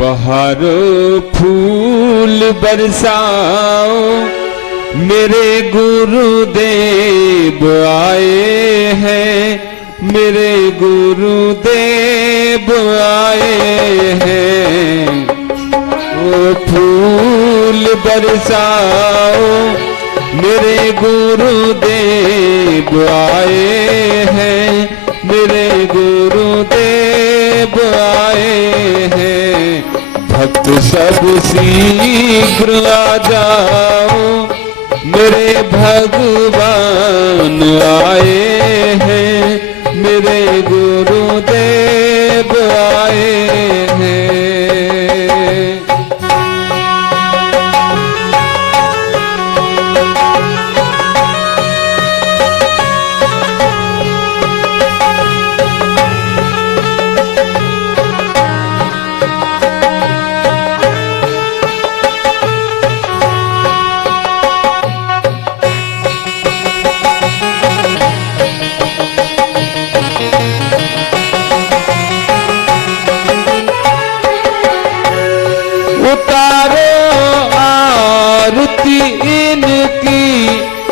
बहारो फूल बरसाओ, मेरे गुरुदेव आए हैं, मेरे गुरुदेव आए हैं। वो फूल बरसाओ, मेरे गुरुदेव आए हैं, मेरे गुरुदेव आए हैं। भक्त सब शीघ्र आ जाओ, मेरे भगवान आए हैं, मेरे गुरुदेव आए हैं।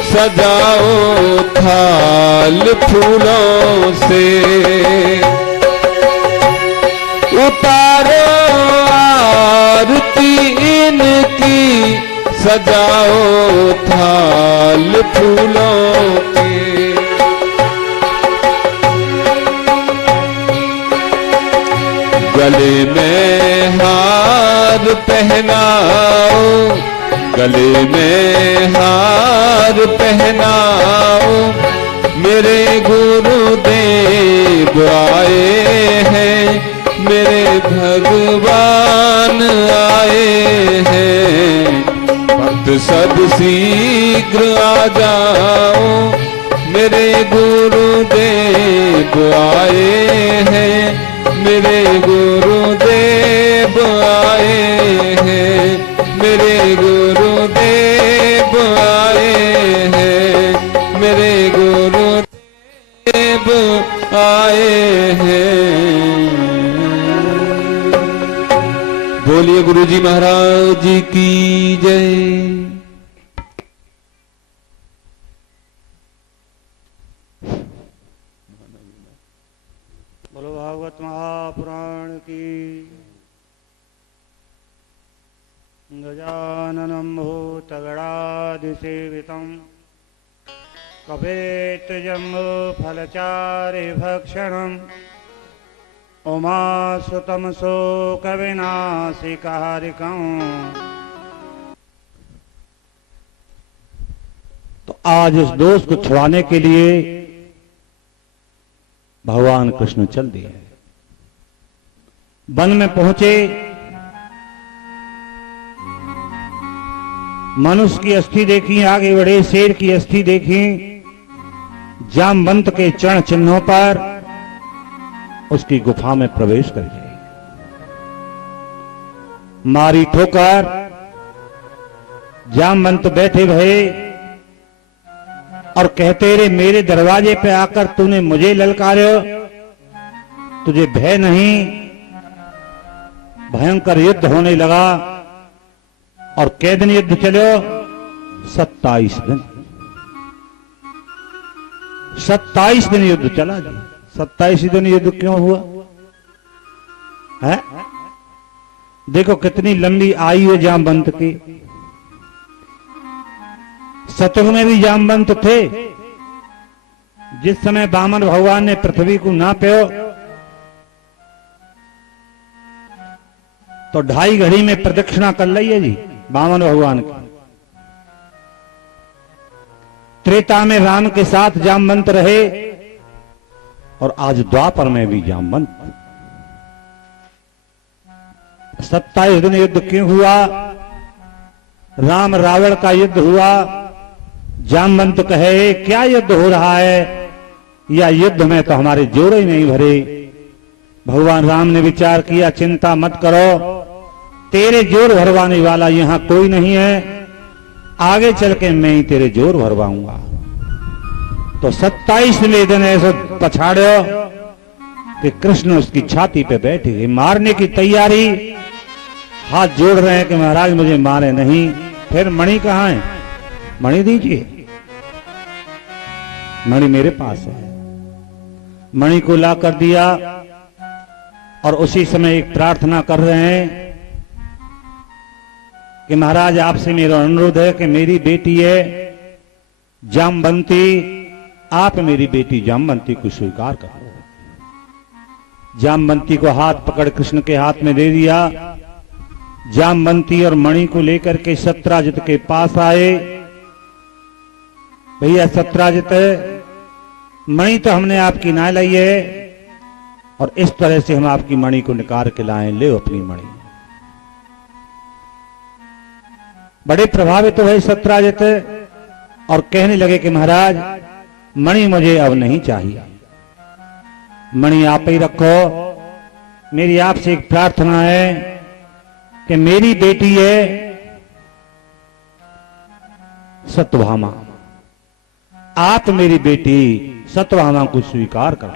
सजाओ थाल फूलों से, उतारो आरती इनकी, सजाओ थाल फूलों के। गले में हार पहनाओ, गले में हार पहनाओ, मेरे गुरुदेव आए हैं, मेरे भगवान आए हैं। भक्त सब शीघ्र आ जाओ, मेरे गुरुदेव आए हैं, मेरे गुरुदेव आए हैं, मेरे गुरुदेव आए हैं, मेरे गुरुदेव आए हैं। बोलिए गुरु जी महाराज जी की जय। बोलो भागवत महापुराण की। गजाननं भूतगणाधिसेवितं कपेतजम्बूफलचारिभक्षणं उमासुतं शोकविनाशिकारिकम्। तो आज इस दोष को छुड़ाने के लिए भगवान कृष्ण चल दिए, वन में पहुंचे। मनुष्य की अस्थि देखी, आगे बढ़े, शेर की अस्थि देखी, जामवंत के चरण चिन्हों पर उसकी गुफा में प्रवेश कर गए। मारी ठोकर, जामवंत बैठे भये और कहते रहे, मेरे दरवाजे पे आकर तूने मुझे ललकारो, तुझे भय नहीं। भयंकर युद्ध होने लगा और कै दिन युद्ध चलो? 27 दिन। 27 दिन युद्ध चला जी। 27 दिन युद्ध क्यों हुआ है? देखो कितनी लंबी आयु है जामवंत की। सतयुग में भी जामवंत थे। जिस समय वामन भगवान ने पृथ्वी को नाप्यो तो 2.5 घड़ी में प्रदक्षिणा कर ली है जी वामन भगवान की। त्रेता में राम के साथ जामवंत रहे और आज द्वापर में भी जामवंत। 27 दिन युद्ध क्यों हुआ? राम रावण का युद्ध हुआ। जामवंत कहे, क्या युद्ध हो रहा है? या युद्ध में तो हमारे जोर ही नहीं भरे। भगवान राम ने विचार किया, चिंता मत करो, तेरे जोर भरवाने वाला यहां कोई नहीं है, आगे चल के मैं ही तेरे जोर भरवाऊंगा। तो 27वें दिन ऐसे पछाड़ो कि कृष्ण उसकी छाती पे बैठे, मारने की तैयारी। हाथ जोड़ रहे हैं कि महाराज मुझे मारे नहीं। फिर मणि कहाँ है? मणि दीजिए। मणि मेरे पास है। मणि को ला कर दिया और उसी समय एक प्रार्थना कर रहे हैं कि महाराज आपसे मेरा अनुरोध है कि मेरी बेटी है जामवंती, आप मेरी बेटी जामवंती को स्वीकार करो। जामवंती को हाथ पकड़ कृष्ण के हाथ में दे दिया। जामवंती और मणि को लेकर के सत्राजित के पास आए। भैया सत्राजित, मणि तो हमने आपकी ना लाई है और इस तरह से हम आपकी मणि को निकाल के लाए, ले अपनी मणि। बड़े प्रभावित हुए सत्राजित और कहने लगे कि महाराज मणि मुझे अब नहीं चाहिए, मणि आप ही रखो। मेरी आपसे एक प्रार्थना है कि मेरी बेटी है सत्यभामा, आप मेरी बेटी सत्यभामा को स्वीकार कर लो।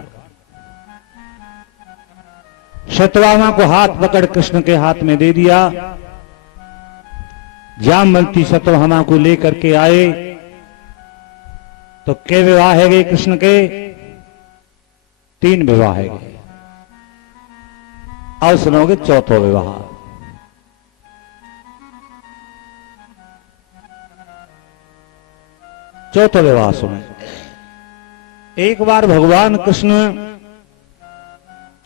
सत्यभामा को हाथ पकड़ कृष्ण के हाथ में दे दिया। जामवंती सत्यभामा को लेकर के आए तो के विवाह है गए कृष्ण के? 3 विवाह है गए। अब सुनोगे चौथा विवाह। चौथा विवाह सुनो। एक बार भगवान कृष्ण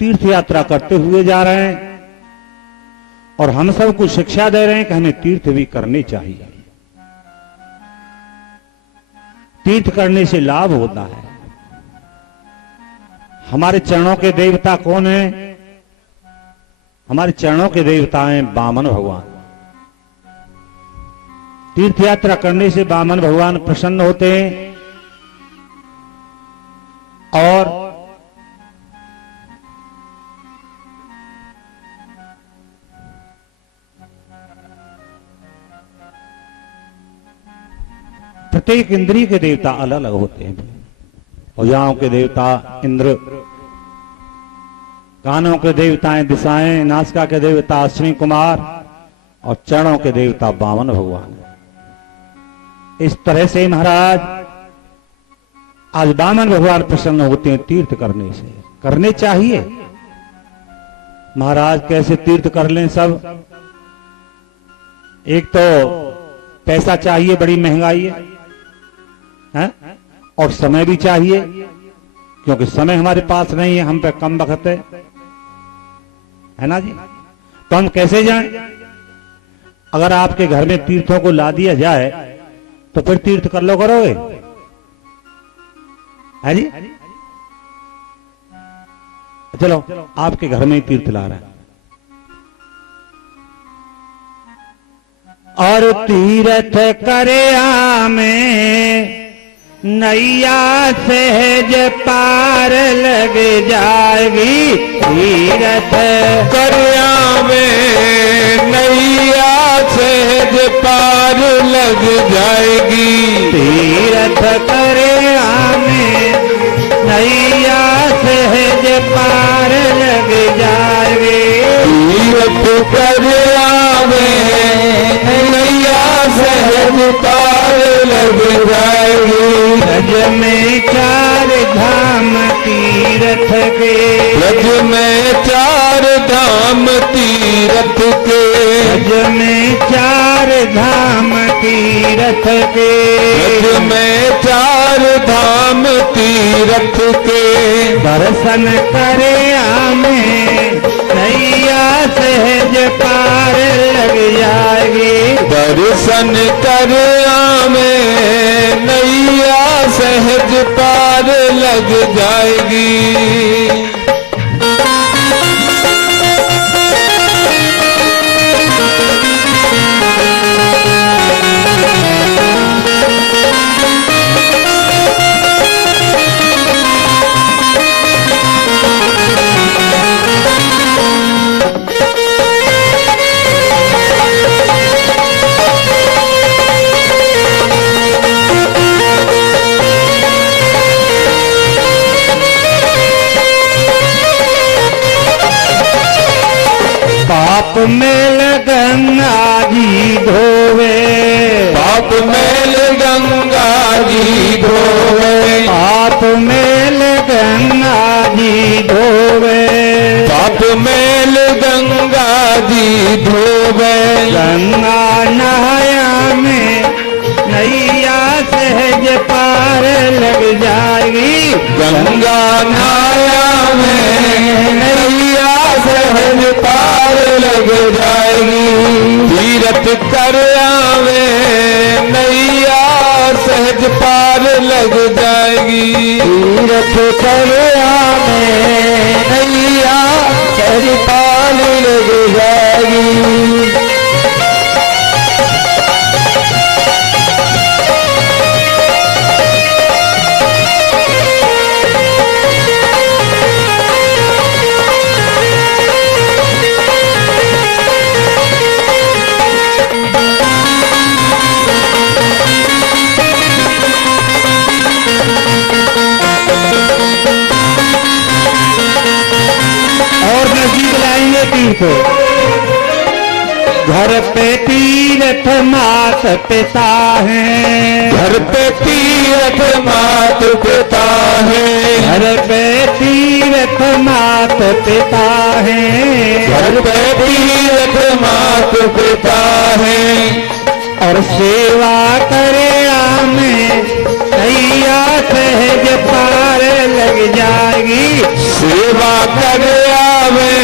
तीर्थ यात्रा करते हुए जा रहे हैं और हम सबको शिक्षा दे रहे हैं कि हमें तीर्थ भी करने चाहिए। तीर्थ करने से लाभ होता है। हमारे चरणों के देवता कौन है? हमारे चरणों के देवता हैं वामन भगवान। तीर्थ यात्रा करने से वामन भगवान प्रसन्न होते हैं और प्रत्येक इंद्रिय के देवता अलग अलग होते हैं। भुजाओं के देवता इंद्र, कानों के देवता हैं दिशाएं, नासिका के देवता अश्विनी कुमार और चरणों के देवता वामन भगवान। इस तरह से महाराज आज वामन भगवान प्रसन्न होते हैं तीर्थ करने से। करने चाहिए महाराज। कैसे तीर्थ कर लें सब? एक तो पैसा चाहिए, बड़ी महंगाई है, और समय भी चाहिए क्योंकि समय हमारे पास नहीं है, हम पे कम वक्त है ना जी। तो हम कैसे जाएं? अगर आपके घर में तीर्थों को ला दिया जाए तो फिर तीर्थ कर लो करोगे? है जी। चलो आपके घर में ही तीर्थ ला रहा है और तीर्थ करे में नैया सहज पार लग जाएगी। तीर्थ करया में नैया सहज पार लग जाएगी। तीर्थ करे में नैया सहज पार लग जाएगी। तीर्थ करया में नैया सहज पार लग जाएगी। ब्रज में 4 धाम तीर्थ के, ब्रज में 4 धाम तीर्थ के, ब्रज में 4 धाम तीर्थ के, ब्रज में 4 धाम तीर्थ के। दर्शन करे आमे नैया सहज पार लग जाएगी। दर्शन करया में नैया सहज पार लग जाएगी। मेल गंगा जी धोवे, पाप मेल गंगा जी धोवे, पाप मेल गंगा जी धोवे, पाप मेल गंगा जी धोवे। गंगा नहाया में नैया सहज पार लग जाएगी, गंगा नहाया में नैया सहज पार लग जाएगी। तीरथ कर आवे नैया सहज पार लग जाएगी। तीरथ कर आवे नैया सहज पार लग जाएगी। तीर्थ घर पे तीर्थ मात पिता है, घर पे तीरथ मात पिता है, घर पे तीर्थ मात पिता है, घर पे तीरथ मात पिता है। और सेवा करे आमे नैया सहज पार लग जाएगी, सेवा कर आवे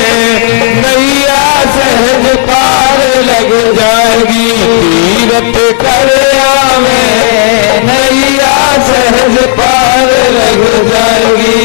नैया सहज पार लग जाएगी। तीरथ कर आवे नैया सहज पार लग जाएगी।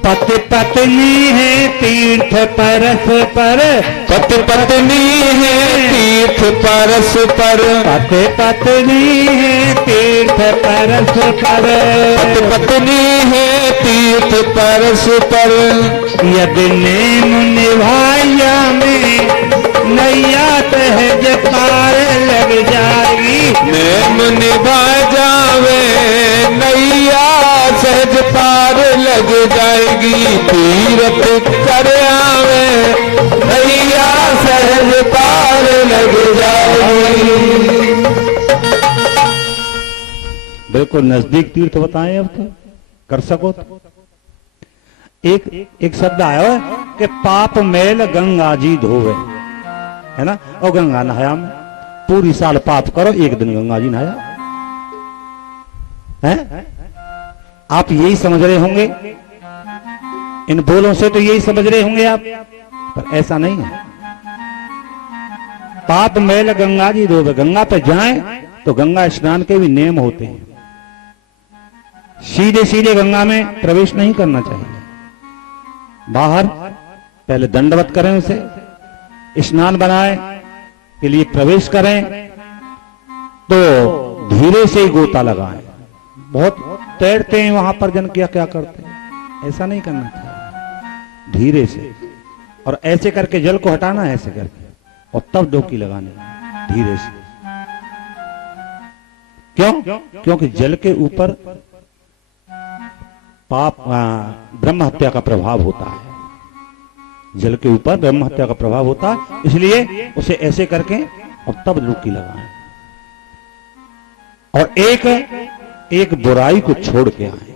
पति पत्नी है तीर्थ परस्पर, पति पत्नी है तीर्थ परस्पर, पति पत्नी है तीर्थ परस्पर, पति पत्नी है तीर्थ परस्पर। यदि नेम निभाया में नैया सहज पार लग जाएगी, नेम निभा जावे नैया सहज पार लग जाएगी। तीरथ कर आवे नैया सहज पार लग जाएगी। बिल्कुल नजदीक तीर्थ बताएं अब तो कर सको तो। एक शब्द आया है कि पाप मेल गंगा जी धोवे, है ना। और गंगा नहाया में पूरी साल पाप करो, एक दिन गंगा जी नहाया है। आप यही समझ रहे होंगे, इन बोलों से तो यही समझ रहे होंगे आप, पर ऐसा नहीं है। पाप मेल गंगा जी धोवे, गंगा पे जाएं तो गंगा स्नान के भी नियम होते हैं। सीधे सीधे गंगा में प्रवेश नहीं करना चाहिए, बाहर पहले दंडवत करें, उसे स्नान बनाए के लिए प्रवेश करें तो धीरे से ही गोता लगाएं। बहुत तैरते हैं वहां पर, जन क्या क्या करते हैं, ऐसा नहीं करना चाहिए। धीरे से और ऐसे करके जल को हटाना है, ऐसे करके, और तब डुबकी लगानी धीरे से। क्यों? क्योंकि जल के ऊपर पाप ब्रह्म हत्या का प्रभाव होता है। जल के ऊपर ब्रह्म हत्या का प्रभाव होता है, इसलिए उसे ऐसे करके और तब डुबकी लगाएं। और एक बुराई को छोड़ के आए,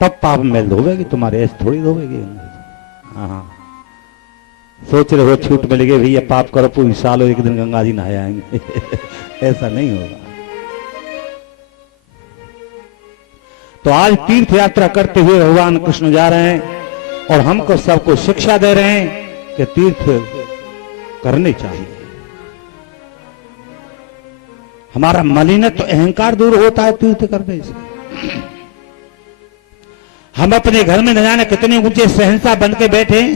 तब पाप मैल धोवेगी, तुम्हारे ऐसे थोड़ी धोवेगी। हाँ, सोच रहे हो छूट मिलेगी भैया, पाप करो पूरी साल और एक दिन गंगा जी नहाए आएंगे ऐसा नहीं होगा। तो आज तीर्थ यात्रा करते हुए भगवान कृष्ण जा रहे हैं और हमको सबको शिक्षा दे रहे हैं कि तीर्थ करने चाहिए। हमारा मलिनत्व तो अहंकार दूर होता है तीर्थ करने से। हम अपने घर में न जाने कितने ऊंचे शहंशाह बन के बैठे हैं,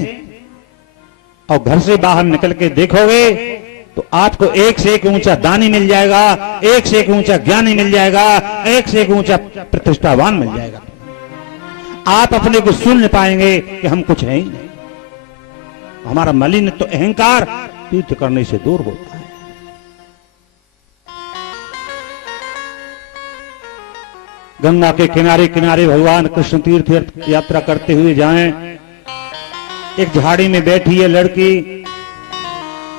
और घर से बाहर निकल के देखोगे तो आपको एक से एक ऊंचा दानी मिल जाएगा, एक से एक ऊंचा ज्ञानी मिल जाएगा, एक से एक ऊंचा प्रतिष्ठावान मिल जाएगा। आप अपने को सुन पाएंगे कि हम कुछ है ही नहीं। हमारा मलिन तो अहंकार तीर्थ करने से दूर होता है। गंगा के किनारे किनारे भगवान कृष्ण तीर्थ यात्रा करते हुए जाएं। एक झाड़ी में बैठी है लड़की,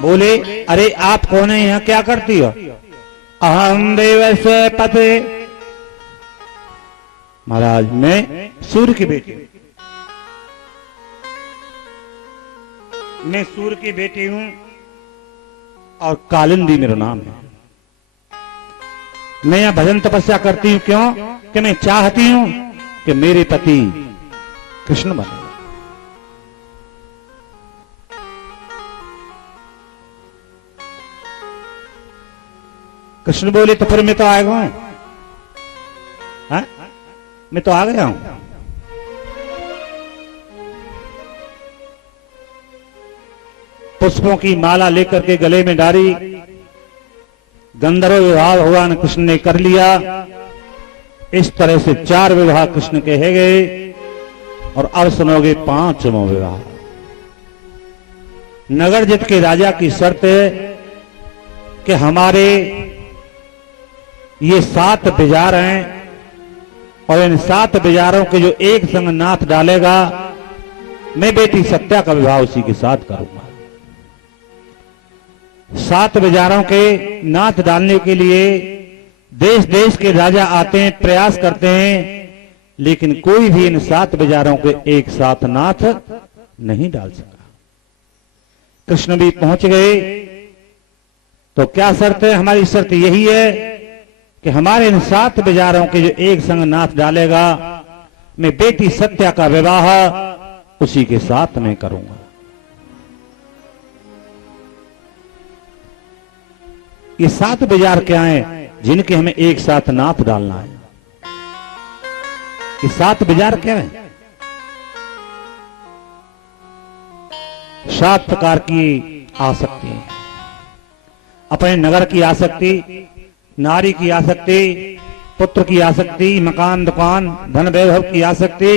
बोले अरे आप कौन है, यहां क्या करती हो? अहम देवस्य पते, महाराज मैं सूर्य की बेटी, मैं सूर्य की बेटी हूं और कालिंदी मेरा नाम है। मैं यहां भजन तपस्या करती हूं, क्यों कि मैं चाहती हूं कि मेरे पति कृष्ण बने। कृष्ण बोले तो फिर मैं तो आ गया हूं, मैं तो आ गया हूं। पुष्पों की माला लेकर के गले में डाली, गंधर्व विवाह भगवान कृष्ण ने कर लिया। इस तरह से 4 विवाह कृष्ण के है गए और अब सुनोगे 5वां विवाह। नगर जित के राजा की शर्त है कि हमारे ये 7 बाजार हैं और इन 7 बाजारों के जो एक संग नाथ डालेगा, मैं बेटी सत्या का विवाह उसी के साथ करूंगा। 7 बाजारों के नाथ डालने के लिए देश देश के राजा आते हैं, प्रयास करते हैं, लेकिन कोई भी इन 7 बाजारों के एक साथ नाथ नहीं डाल सका। कृष्ण भी पहुंच गए। तो क्या शर्त है? हमारी शर्त यही है कि हमारे इन 7 बाजारों के जो एक संग नाथ डालेगा, मैं बेटी सत्या का विवाह उसी के साथ में करूंगा। ये 7 बाजार क्या हैं जिनके हमें एक साथ नाथ डालना है? ये 7 बाजार क्या है? 7 प्रकार की आसक्ति है। अपने नगर की आसक्ति, नारी की आसक्ति, पुत्र की आसक्ति, मकान दुकान धन वैभव की आसक्ति।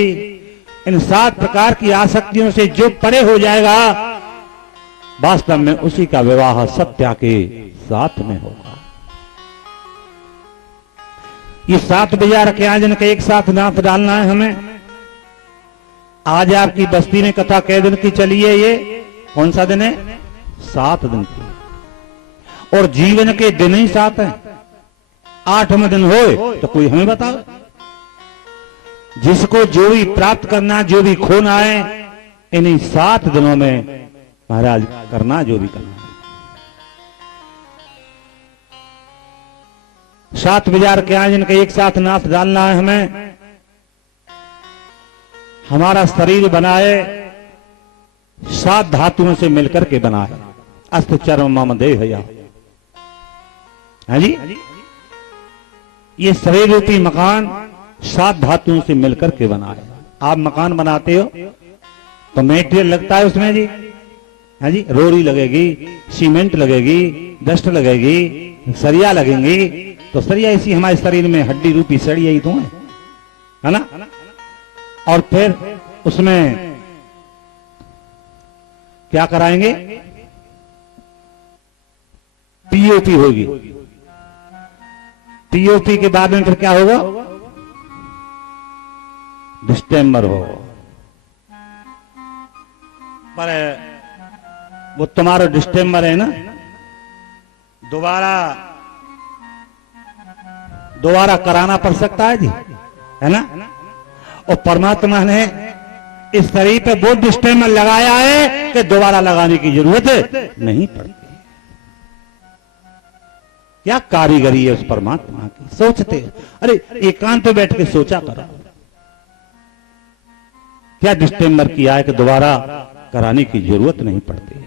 इन 7 प्रकार की आसक्तियों से जो परे हो जाएगा, वास्तव में उसी का विवाह सत्या के साथ में होगा। ये 7 बाजार क्या, जिनके एक साथ नाथ डालना है हमें। आज आपकी बस्ती में कथा कै दिन की चली है? ये कौन सा दिन है? 7 दिन की। और जीवन के दिन ही 7 हैं। 8वां दिन होए तो कोई हमें बताओ। जिसको जो भी प्राप्त करना, जो भी खोना है, इन्हीं 7 दिनों में महाराज करना जो भी करना। 7 बाजार क्या है जिनके एक साथ नाथ डालना है हमें। हमारा शरीर बना है 7 धातुओं से मिलकर के बना है। अस्त चर्म मम देह या, है जी। ये शरीर रूपी मकान 7 धातुओं से मिलकर के बना है। आप मकान बनाते हो तो मेटेरियल लगता है उसमें जी, है जी। रोड़ी लगेगी, सीमेंट लगेगी, डस्ट लगेगी, सरिया लगेंगी। तो सरिया इसी हमारे शरीर में हड्डी रूपी सरिया ही तो है ना। और फिर उसमें क्या कराएंगे? पीओपी होगी। पीओपी के बाद में फिर क्या होगा? डिस्टेम्बर हो। पर वो तुम्हारा डिस्टेम्बर है ना, दोबारा कराना पड़ सकता है जी, है ना। और परमात्मा ने इस शरीर पे वो डिस्टेम्बर लगाया है कि दोबारा लगाने की जरूरत नहीं पड़ती। क्या कारीगरी है उस परमात्मा की। सोचते, अरे एकांत में बैठ के सोचा करो, क्या डिस्टेम्बर किया है कि दोबारा कराने की जरूरत नहीं पड़ती है।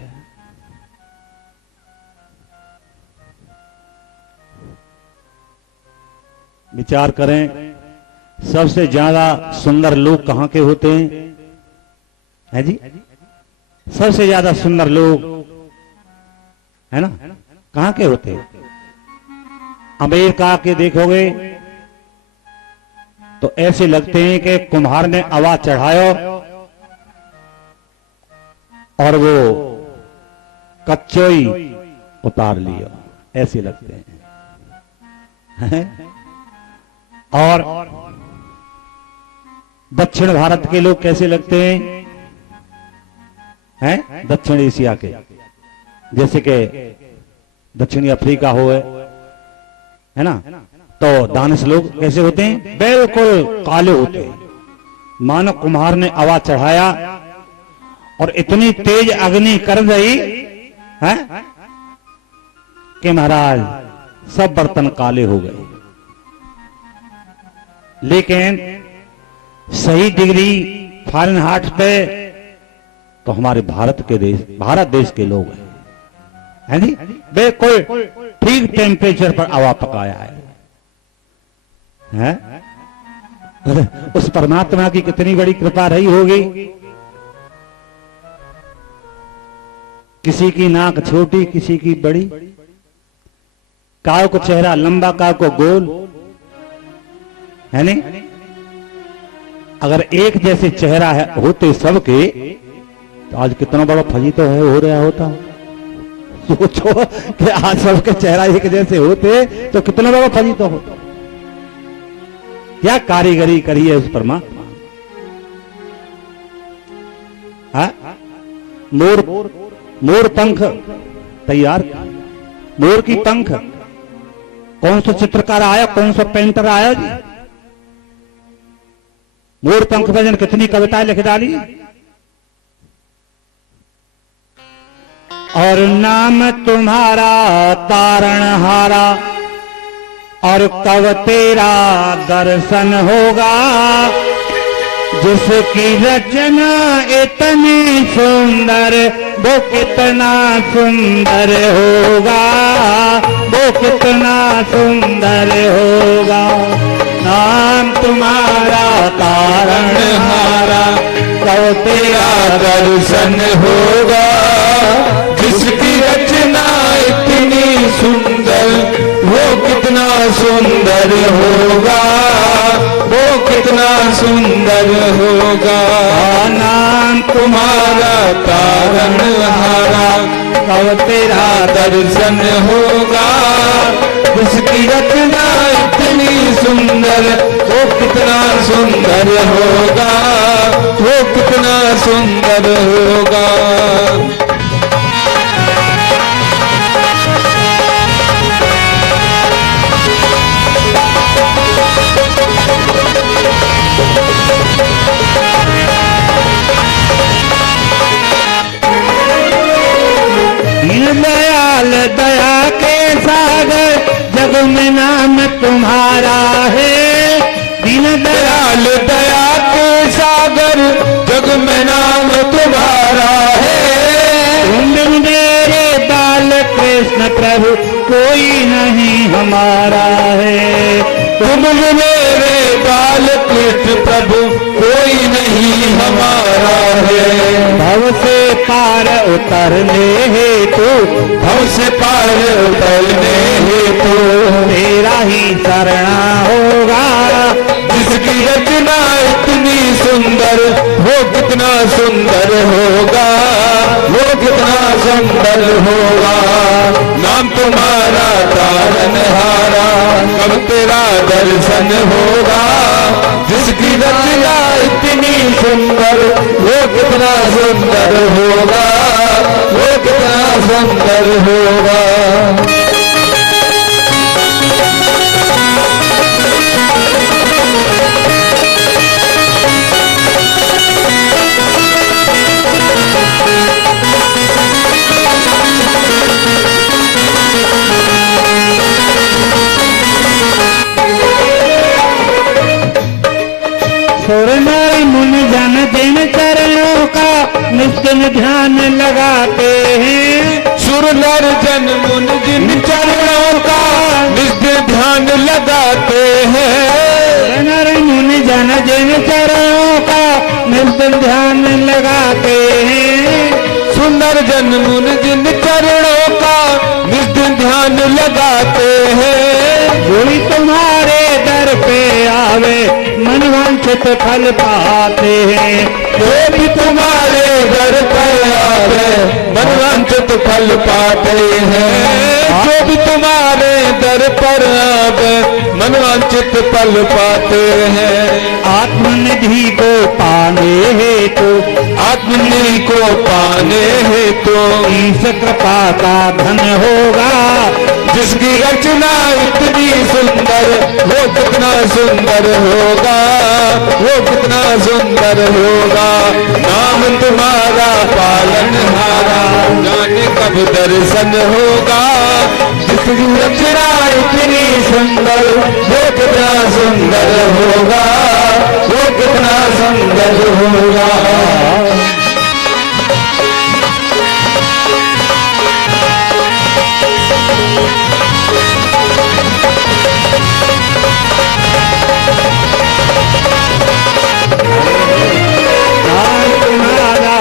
विचार करें, सबसे ज्यादा सुंदर लोग कहां के होते हैं? है जी, सबसे ज्यादा सुंदर लोग है ना कहां के होते हैं? अमेरिका के देखोगे तो ऐसे लगते हैं कि कुम्हार ने आवाज चढ़ायो और वो कच्चोई उतार लियो, ऐसे लगते हैं। और दक्षिण भारत के लोग कैसे लगते हैं? दक्षिण एशिया के, जैसे कि दक्षिणी अफ्रीका हो है ना, तो दानिश लोग कैसे होते हैं? बिल्कुल काले होते हैं, मानो कुम्हार ने आवाज चढ़ाया और इतनी तेज अग्नि कर गई है कि महाराज सब बर्तन काले हो गए। लेकिन सही डिग्री फ़ारेनहाइट पे तो हमारे भारत देश के लोग हैं जी, बिल्कुल ठीक टेम्परेचर पर आवा पकाया है? उस परमात्मा की कितनी बड़ी कृपा रही होगी। किसी की नाक छोटी, किसी की बड़ी, काव को चेहरा लंबा, काव को गोल, है नहीं? अगर एक जैसे चेहरा है होते सबके तो आज कितना बड़ा फजी तो है हो रहा होता। सोचो कि आज सबके चेहरा एक जैसे होते तो कितना बड़ा फजी तो होता। क्या कारीगरी करी है उस परमात्मा। मोर पंख तैयार, मोर की पंख कौन सा चित्रकार आया, कौन सा पेंटर आया जी? मोर पंख भजन कितनी कविताएं लिख डाली। और नाम तुम्हारा तारणहारा और कब तेरा दर्शन होगा, जिसकी रचना इतनी सुंदर वो कितना सुंदर होगा, वो कितना सुंदर होगा। नाम तुम्हारा तारणहारा कब तेरा दर्शन होगा, जिसकी रचना इतनी सुंदर वो कितना सुंदर होगा, वो कितना सुंदर होगा। नाम तुम्हारा तारणहारा कब तेरा दर्शन होगा, जिसकी रचना इतनी सुंदर वो कितना सुंदर होगा, वो कितना सुंदर होगा। दयाल दया के सागर जग में नाम तुम्हारा है। दीन दयाल दया के सागर जग में नाम तुम्हारा है। तुम मेरे बाल कृष्ण प्रभु कोई नहीं हमारा है। तुम मेरे बाल कृष्ण प्रभु कोई नहीं हमारा है। भव से पार उतरने हेतु, भव से पार उतरने हेतु तेरा ही शरणा होगा, जिसकी रचना इतनी सुंदर वो कितना सुंदर होगा, वो कितना सुंदर होगा। नाम तुम्हारा तारणहारा कब तेरा दर्शन होगा, जिसकी रचना इतनी सुंदर वो कितना सुंदर होगा, वो कितना सुंदर होगा। सुर नर मुनि जन जिन चरणों का निश्चिन ध्यान लगाते हैं। सुर नर जन मुनि जिन चरणों का निश्चिन ध्यान लगाते हैं। नर मुनि जन जिन चरणों का निश्चिन ध्यान लगाते हैं। सुंदर जन मुन जिन चरणों का निज ध्यान लगाते हैं। कोई तुम्हारे दर पे आवे मन वांछित फल पाते हैं। जो भी तुम्हारे दर पर आवे मन वांछित फल पाते हैं। जो भी तुम्हारे दर पर आवे मन वांछित फल पाते हैं। आत्मनिधि को पाने हेतु, आत्मनिधि को पाने हेतु ईश कृपा का धन होगा। जिसकी रचना इतनी सुंदर वो कितना सुंदर होगा, वो कितना सुंदर होगा। नाम तुम्हारा पालनहारा जाने कब दर्शन होगा। जिसकी रचना इतनी सुंदर वो कितना सुंदर होगा, वो कितना सुंदर होगा।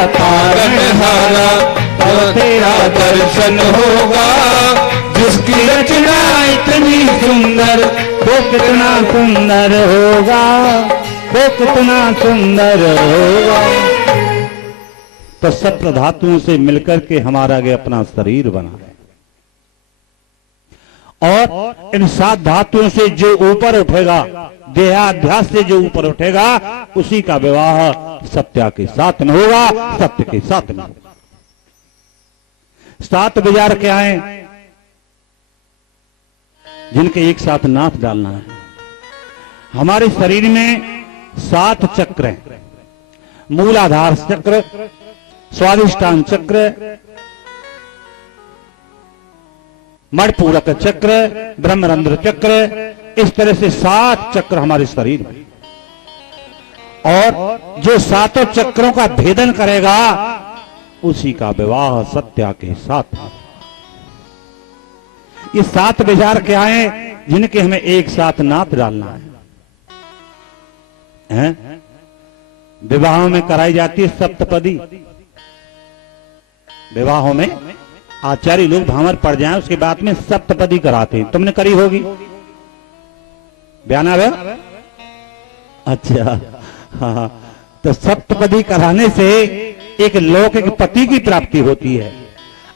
पालनहारा तेरा दर्शन होगा। जिसकी रचना इतनी सुंदर वो कितना सुंदर होगा, वो कितना सुंदर होगा। तो सप्त धातुओं से मिलकर के हमारा ये अपना शरीर बना है, और इन 7 धातुओं से जो ऊपर उठेगा, देहाध्यास से जो ऊपर उठेगा, उसी का विवाह सत्या के साथ में होगा, सत्य के साथ में। 7 बाजार क्या है जिनके एक साथ नाथ डालना है। हमारे शरीर में 7 चक्र हैं। मूलाधार चक्र, स्वादिष्टान चक्र, मणिपूरक चक्र, ब्रह्मरंध्र चक्र, इस तरह से 7 चक्र हमारे शरीर में। और जो 7 चक्रों का भेदन करेगा उसी का विवाह सत्या के साथ। ये 7 विचार क्या हैं जिनके हमें एक साथ नाथ डालना है? विवाहों में कराई जाती है सप्तपदी। विवाहों में आचार्य लोग भामर पड़ जाएं उसके बाद में सप्तपदी कराते हैं। तुमने करी होगी बयाना है? अच्छा हाँ, तो सप्तपदी कराने से एक लौकिक पति की प्राप्ति होती है।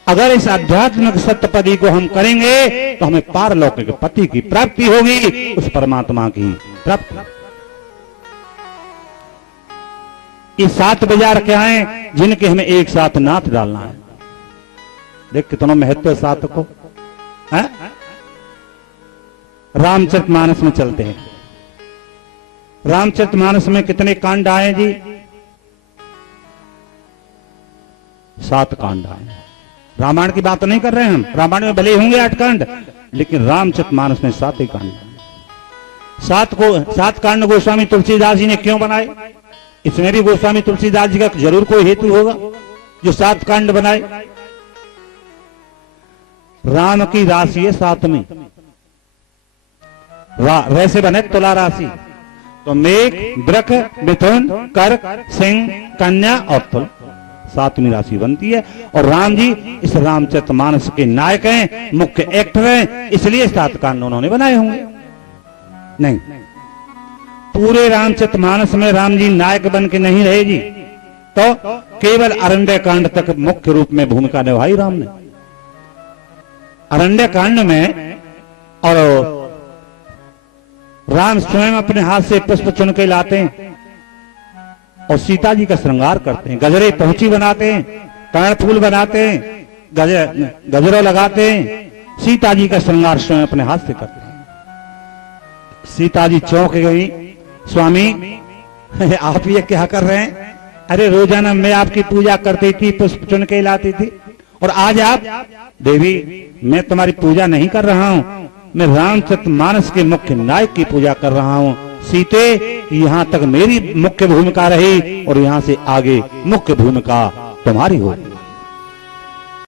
अगर इस आध्यात्मिक सप्तपदी को हम करेंगे तो हमें पारलौकिक पति की प्राप्ति होगी, उस परमात्मा की प्राप्ति। ये 7 बाजार क्या हैं जिनके हमें एक साथ नाथ डालना है। देख कितना महत्व है 7 को। रामचरितमानस में चलते हैं। रामचरितमानस में कितने कांड आए जी? 7 कांड आए। रामायण की बात नहीं कर रहे हैं हम, रामायण में भले होंगे 8 कांड, लेकिन रामचरितमानस में 7 ही कांड। 7 कांड गोस्वामी तुलसीदास जी ने क्यों बनाए? इसमें भी गोस्वामी तुलसीदास जी का जरूर कोई हेतु होगा जो 7 कांड बनाए। राम की राशि है 7वीं, वैसे बने तुला राशि, तो मेघ, वृक, मिथुन, कर्क, सिंह, कन्या और तुल 7वीं राशि बनती है। और राम जी इस रामचरितमानस के नायक हैं, मुख्य एक्टर हैं, इसलिए 7 कांड उन्होंने बनाए होंगे। नहीं, पूरे रामचरितमानस में राम जी नायक बन के नहीं रहे जी, तो केवल अरण्य कांड तक मुख्य रूप में भूमिका निभाई राम ने। अरण्य कांड में और राम स्वयं अपने हाथ से पुष्प चुन के लाते हैं और सीता जी का श्रृंगार करते हैं। गजरे पहुंची बनाते हैं, कर्णफूल बनाते हैं, गजरों लगाते हैं। सीता जी का श्रृंगार स्वयं अपने हाथ से करते हैं। सीता जी चौंक गई, स्वामी आप ये क्या कर रहे हैं? अरे रोजाना मैं आपकी पूजा करती थी, पुष्प चुन के लाती थी, और आज आप? देवी मैं तुम्हारी पूजा नहीं कर रहा हूं, मैं रामचरितमानस के मुख्य नायक की पूजा कर रहा हूं। सीते यहां तक मेरी मुख्य भूमिका रही और यहां से आगे मुख्य भूमिका तुम्हारी होगी।